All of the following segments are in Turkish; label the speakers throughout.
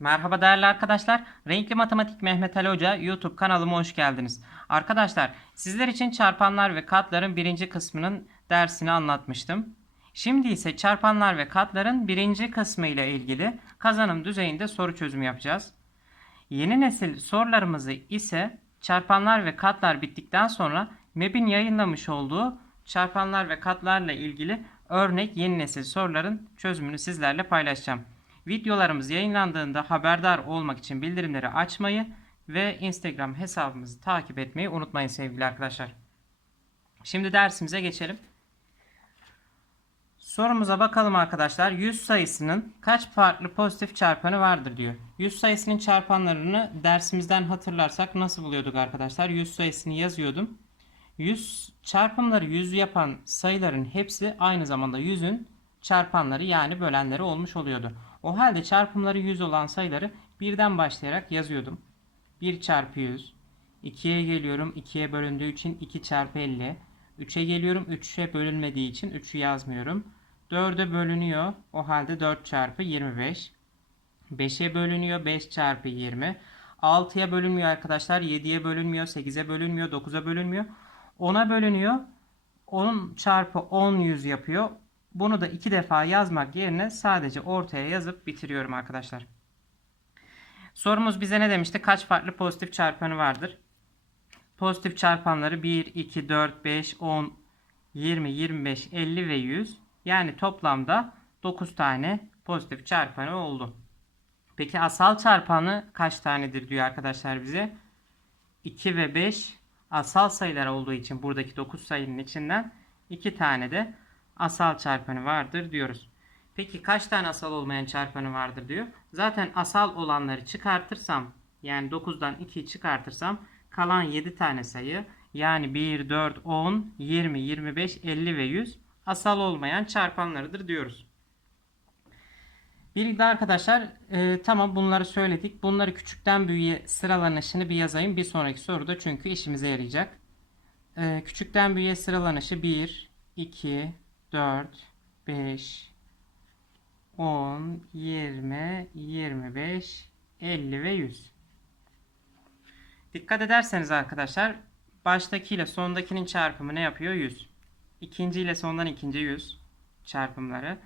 Speaker 1: Merhaba değerli arkadaşlar. Renkli Matematik Mehmet Ali Hoca YouTube kanalıma hoş geldiniz. Arkadaşlar sizler için çarpanlar ve katların birinci kısmının dersini anlatmıştım. Şimdi ise çarpanlar ve katların birinci kısmı ile ilgili kazanım düzeyinde soru çözümü yapacağız. Yeni nesil sorularımızı ise çarpanlar ve katlar bittikten sonra MEB'in yayınlamış olduğu çarpanlar ve katlarla ilgili örnek yeni nesil soruların çözümünü sizlerle paylaşacağım. Videolarımız yayınlandığında haberdar olmak için bildirimleri açmayı ve Instagram hesabımızı takip etmeyi unutmayın sevgili arkadaşlar. Şimdi dersimize geçelim. Sorumuza bakalım arkadaşlar. 100 sayısının kaç farklı pozitif çarpanı vardır diyor. 100 sayısının çarpanlarını dersimizden hatırlarsak nasıl buluyorduk arkadaşlar? 100 sayısını yazıyordum. 100 çarpımları 100 yapan sayıların hepsi aynı zamanda 100'ün çarpanları yani bölenleri olmuş oluyordu. O halde çarpımları 100 olan sayıları birden başlayarak yazıyordum. 1 çarpı 100. 2'ye geliyorum. 2'ye bölündüğü için 2 çarpı 50. 3'e geliyorum. 3'e bölünmediği için 3'ü yazmıyorum. 4'e bölünüyor. O halde 4 çarpı 25. 5'e bölünüyor. 5 çarpı 20. 6'ya bölünmüyor arkadaşlar. 7'ye bölünmüyor. 8'e bölünmüyor. 9'a bölünmüyor. 10'a bölünüyor. 10 çarpı 10 100 yapıyor. Bunu da iki defa yazmak yerine sadece ortaya yazıp bitiriyorum arkadaşlar. Sorumuz bize ne demişti? Kaç farklı pozitif çarpanı vardır? Pozitif çarpanları 1, 2, 4, 5, 10, 20, 25, 50 ve 100. Yani toplamda 9 tane pozitif çarpanı oldu. Peki asal çarpanı kaç tanedir diyor arkadaşlar bize. 2 ve 5 asal sayılar olduğu için buradaki 9 sayının içinden 2 tane de asal çarpanı vardır diyoruz. Peki kaç tane asal olmayan çarpanı vardır diyor. Zaten asal olanları çıkartırsam yani 9'dan 2'yi çıkartırsam kalan 7 tane sayı yani 1, 4, 10, 20, 25, 50 ve 100 asal olmayan çarpanlarıdır diyoruz. Bir de arkadaşlar e, tamam bunları söyledik. Bunları küçükten büyüğe sıralanışını bir yazayım. Bir sonraki soruda çünkü işimize yarayacak. E, küçükten büyüğe sıralanışı 1, 2, 4, 5, 10, 20, 25, 50 ve 100. Dikkat ederseniz arkadaşlar baştaki ile sondakinin çarpımı ne yapıyor? 100. İkinci ile sondan ikinci 100 çarpımları.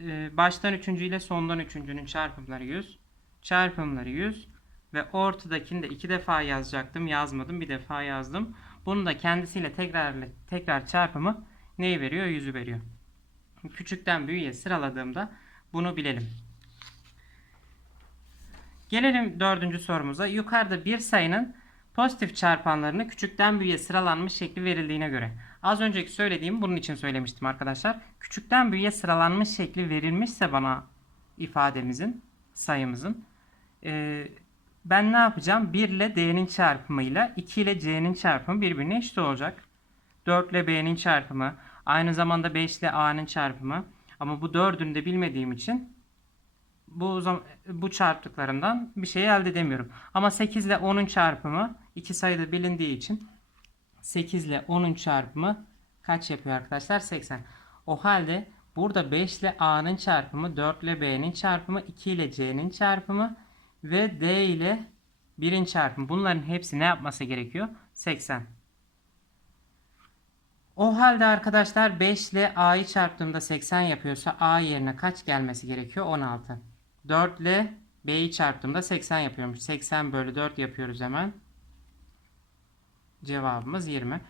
Speaker 1: Ee, baştan üçüncü ile sondan üçüncünün çarpımları 100. Çarpımları 100. Ve ortadakini de iki defa yazacaktım. Yazmadım. Bir defa yazdım. Bunu da kendisiyle tekrar tekrar çarpımı neyi veriyor? 100'ü veriyor. Küçükten büyüğe sıraladığımda bunu bilelim. Gelelim dördüncü sorumuza. Yukarıda bir sayının pozitif çarpanlarını küçükten büyüğe sıralanmış şekli verildiğine göre. Az önceki söylediğim bunun için söylemiştim arkadaşlar. Küçükten büyüğe sıralanmış şekli verilmişse bana ifademizin, sayımızın e, ben ne yapacağım? 1 ile d'nin çarpımıyla 2 ile c'nin çarpımı birbirine eşit olacak. 4 ile b'nin çarpımı, aynı zamanda 5 ile a'nın çarpımı. Ama bu dördünü de bilmediğim için bu bu çarptıklarından bir şey elde edemiyorum. Ama 8 ile 10'un çarpımı iki sayıda bilindiği için 8 ile 10'un çarpımı kaç yapıyor arkadaşlar? 80. O halde burada 5 ile A'nın çarpımı, 4 ile B'nin çarpımı, 2 ile C'nin çarpımı ve D ile 1'in çarpımı. Bunların hepsi ne yapması gerekiyor? 80. O halde arkadaşlar 5 ile A'yı çarptığımda 80 yapıyorsa A yerine kaç gelmesi gerekiyor? 16. 4 ile B'yi çarptığımda 80 yapıyormuş. 80 bölü 4 yapıyoruz hemen. Cevabımız 20.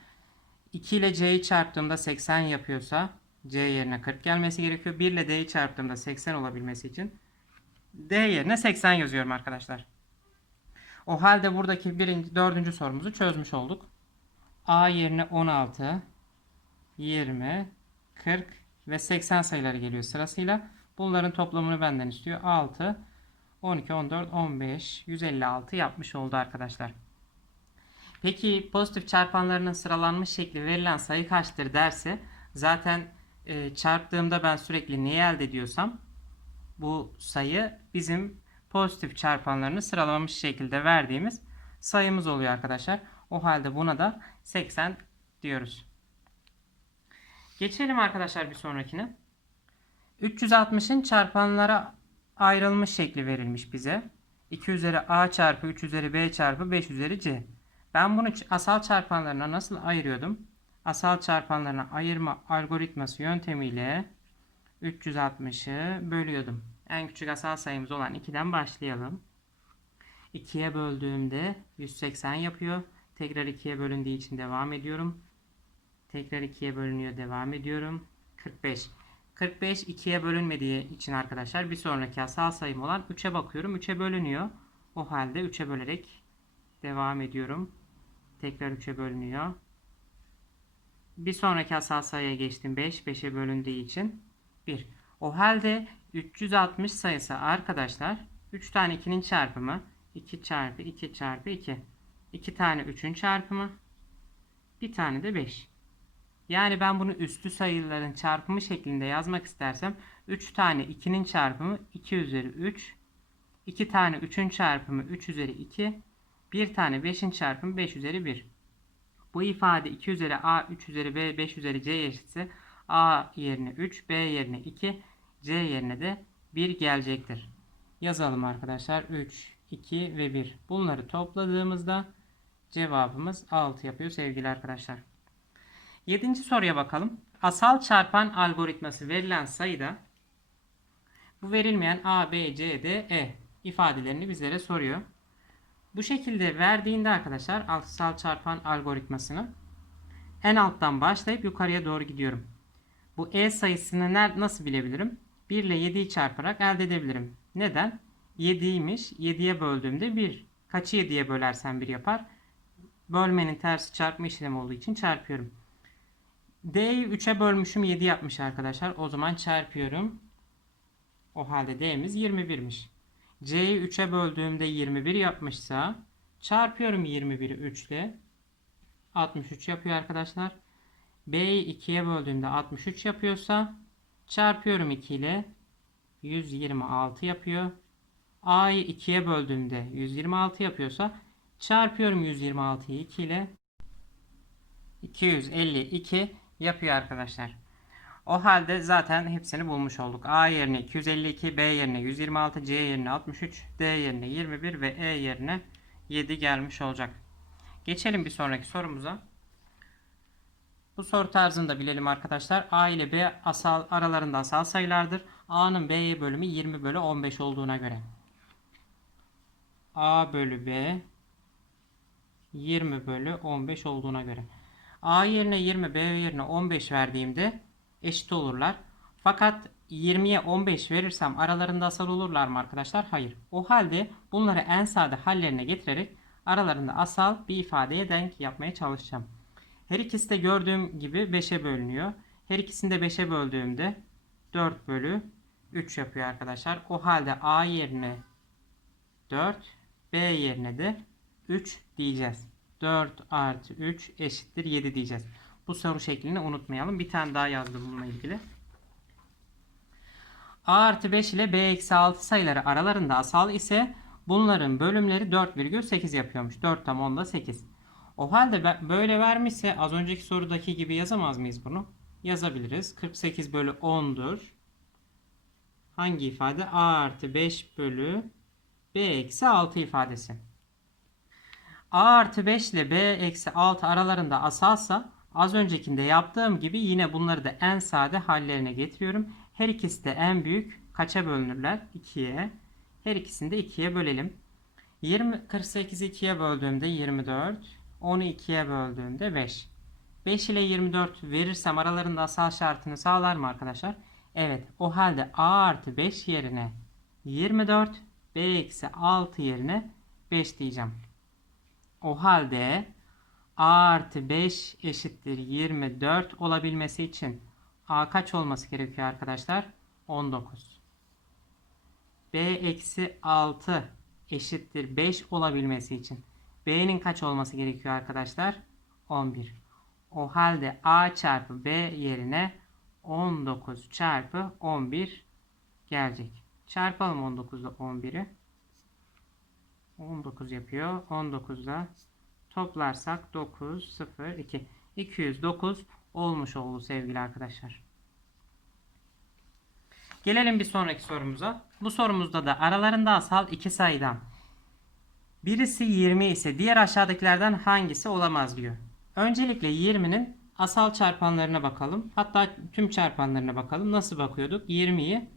Speaker 1: 2 ile C'yi çarptığımda 80 yapıyorsa C yerine 40 gelmesi gerekiyor. 1 ile D'yi çarptığımda 80 olabilmesi için D yerine 80 yazıyorum arkadaşlar. O halde buradaki birinci, dördüncü sorumuzu çözmüş olduk. A yerine 16, 20, 40 ve 80 sayıları geliyor sırasıyla. Bunların toplamını benden istiyor. 6, 12, 14, 15, 156 yapmış oldu arkadaşlar. Peki pozitif çarpanlarının sıralanmış şekli verilen sayı kaçtır derse zaten e, çarptığımda ben sürekli neyi elde ediyorsam bu sayı bizim pozitif çarpanlarını sıralamış şekilde verdiğimiz sayımız oluyor arkadaşlar. O halde buna da 80 diyoruz. Geçelim arkadaşlar bir sonrakine. 360'ın çarpanlara ayrılmış şekli verilmiş bize. 2 üzeri a çarpı 3 üzeri b çarpı 5 üzeri c. Ben bunu asal çarpanlarına nasıl ayırıyordum? Asal çarpanlarına ayırma algoritması yöntemiyle 360'ı bölüyordum. En küçük asal sayımız olan 2'den başlayalım. 2'ye böldüğümde 180 yapıyor. Tekrar 2'ye bölündüğü için devam ediyorum. Tekrar 2'ye bölünüyor. Devam ediyorum. 45. 45 2'ye bölünmediği için arkadaşlar bir sonraki asal sayım olan 3'e bakıyorum. 3'e bölünüyor. O halde 3'e bölerek devam ediyorum. Tekrar 3'e bölünüyor. Bir sonraki asal sayıya geçtim. 5. 5'e bölündüğü için 1. O halde 360 sayısı arkadaşlar 3 tane 2'nin çarpımı 2 çarpı 2 çarpı 2. 2 tane 3'ün çarpımı. Bir tane de 5. Yani ben bunu üstü sayıların çarpımı şeklinde yazmak istersem 3 tane 2'nin çarpımı 2 üzeri 3. 2 tane 3'ün çarpımı 3 üzeri 2. 1 tane 5'in çarpımı 5 üzeri 1. Bu ifade 2 üzeri a 3 üzeri b 5 üzeri c eşitse a yerine 3 b yerine 2 c yerine de 1 gelecektir. Yazalım arkadaşlar 3 2 ve 1. Bunları topladığımızda cevabımız 6 yapıyor sevgili arkadaşlar. Yedinci soruya bakalım. Asal çarpan algoritması verilen sayıda bu verilmeyen A, B, C, D, E ifadelerini bizlere soruyor. Bu şekilde verdiğinde arkadaşlar asal çarpan algoritmasını en alttan başlayıp yukarıya doğru gidiyorum. Bu E sayısını nasıl bilebilirim? 1 ile 7'yi çarparak elde edebilirim. Neden? 7'ymiş. 7'ye böldüğümde 1. Kaçı 7'ye bölersem 1 yapar? Bölmenin tersi çarpma işlemi olduğu için çarpıyorum. D'yi 3'e bölmüşüm 7 yapmış arkadaşlar. O zaman çarpıyorum. O halde D'miz 21'miş. C'yi 3'e böldüğümde 21 yapmışsa çarpıyorum 21'i 3 ile 63 yapıyor arkadaşlar. B'yi 2'ye böldüğümde 63 yapıyorsa çarpıyorum 2 ile 126 yapıyor. A'yı 2'ye böldüğümde 126 yapıyorsa çarpıyorum 126'yı 2 ile 252 yapıyor arkadaşlar. O halde zaten hepsini bulmuş olduk. A yerine 252, B yerine 126, C yerine 63, D yerine 21 ve E yerine 7 gelmiş olacak. Geçelim bir sonraki sorumuza. Bu soru tarzını da bilelim arkadaşlar. A ile B asal aralarında asal sayılardır. A'nın B'ye bölümü 20 bölü 15 olduğuna göre. A bölü B 20 bölü 15 olduğuna göre. A yerine 20, B yerine 15 verdiğimde eşit olurlar. Fakat 20'ye 15 verirsem aralarında asal olurlar mı arkadaşlar? Hayır. O halde bunları en sade hallerine getirerek aralarında asal bir ifadeye denk yapmaya çalışacağım. Her ikisi de gördüğüm gibi 5'e bölünüyor. Her ikisini de 5'e böldüğümde 4 bölü 3 yapıyor arkadaşlar. O halde A yerine 4, B yerine de 3 diyeceğiz. 4 artı 3 eşittir 7 diyeceğiz. Bu soru şeklini unutmayalım. Bir tane daha yazdım bununla ilgili. A artı 5 ile B eksi 6 sayıları aralarında asal ise bunların bölümleri 4,8 yapıyormuş. 4 tam onda 8. O halde böyle vermişse az önceki sorudaki gibi yazamaz mıyız bunu? Yazabiliriz. 48 bölü 10'dur. Hangi ifade? A artı 5 bölü B eksi 6 ifadesi. A artı 5 ile B eksi 6 aralarında asalsa az öncekinde yaptığım gibi yine bunları da en sade hallerine getiriyorum. Her ikisi de en büyük kaça bölünürler? 2'ye. Her ikisini de 2'ye bölelim. 20, 48'i 2'ye böldüğümde 24. 10'u 2'ye böldüğümde 5. 5 ile 24 verirsem aralarında asal şartını sağlar mı arkadaşlar? Evet. O halde A artı 5 yerine 24, B eksi 6 yerine 5 diyeceğim. O halde A artı 5 eşittir 24 olabilmesi için A kaç olması gerekiyor arkadaşlar? 19. B eksi 6 eşittir 5 olabilmesi için B'nin kaç olması gerekiyor arkadaşlar? 11. O halde A çarpı B yerine 19 çarpı 11 gelecek. Çarpalım 19 ile 11'i. 19 yapıyor. 19'da toplarsak 9, 0, 2. 209 olmuş oldu sevgili arkadaşlar. Gelelim bir sonraki sorumuza. Bu sorumuzda da aralarında asal iki sayıdan Birisi 20 ise diğer aşağıdakilerden hangisi olamaz diyor. Öncelikle 20'nin asal çarpanlarına bakalım. Hatta tüm çarpanlarına bakalım. Nasıl bakıyorduk? 20'yi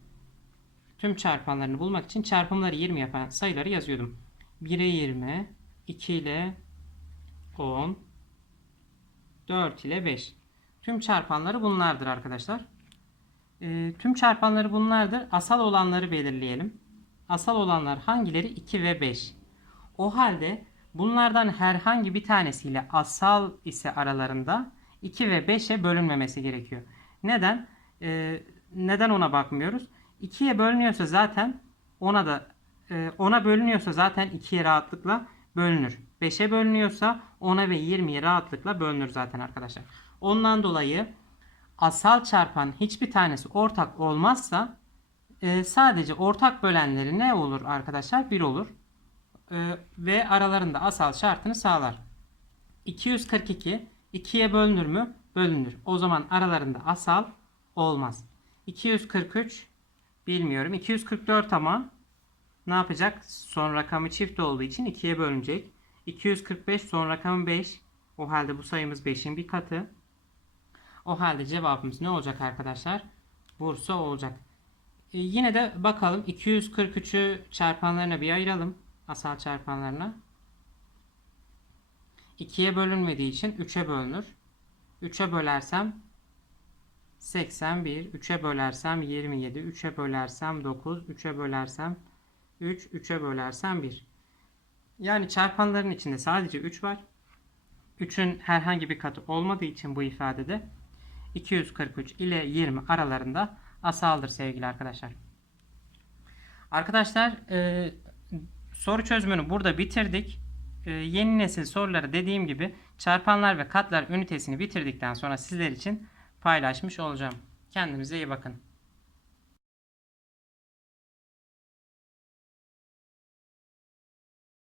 Speaker 1: tüm çarpanlarını bulmak için çarpımları 20 yapan sayıları yazıyordum. 1'e 20, 2 ile 10, 4 ile 5. Tüm çarpanları bunlardır arkadaşlar. Ee, tüm çarpanları bunlardır. Asal olanları belirleyelim. Asal olanlar hangileri? 2 ve 5. O halde bunlardan herhangi bir tanesiyle asal ise aralarında 2 ve 5'e bölünmemesi gerekiyor. Neden? Ee, neden ona bakmıyoruz? 2'ye bölünüyorsa zaten ona da e, 10'a bölünüyorsa zaten 2'ye rahatlıkla bölünür. 5'e bölünüyorsa 10'a ve 20'ye rahatlıkla bölünür zaten arkadaşlar. Ondan dolayı asal çarpan hiçbir tanesi ortak olmazsa e, sadece ortak bölenleri ne olur arkadaşlar? 1 olur. E, ve aralarında asal şartını sağlar. 242 2'ye bölünür mü? Bölünür. O zaman aralarında asal olmaz. 243 bilmiyorum. 244 ama ne yapacak? Son rakamı çift olduğu için 2'ye bölünecek. 245 son rakamı 5. O halde bu sayımız 5'in bir katı. O halde cevabımız ne olacak arkadaşlar? Bursa olacak. E, yine de bakalım 243'ü çarpanlarına bir ayıralım. Asal çarpanlarına. 2'ye bölünmediği için 3'e bölünür. 3'e bölersem 81, 3'e bölersem 27, 3'e bölersem 9, 3'e bölersem 3, 3'e bölersem 1. Yani çarpanların içinde sadece 3 var. 3'ün herhangi bir katı olmadığı için bu ifadede 243 ile 20 aralarında asaldır sevgili arkadaşlar. Arkadaşlar e, soru çözümünü burada bitirdik. E, yeni nesil soruları dediğim gibi çarpanlar ve katlar ünitesini bitirdikten sonra sizler için paylaşmış olacağım. Kendinize iyi bakın.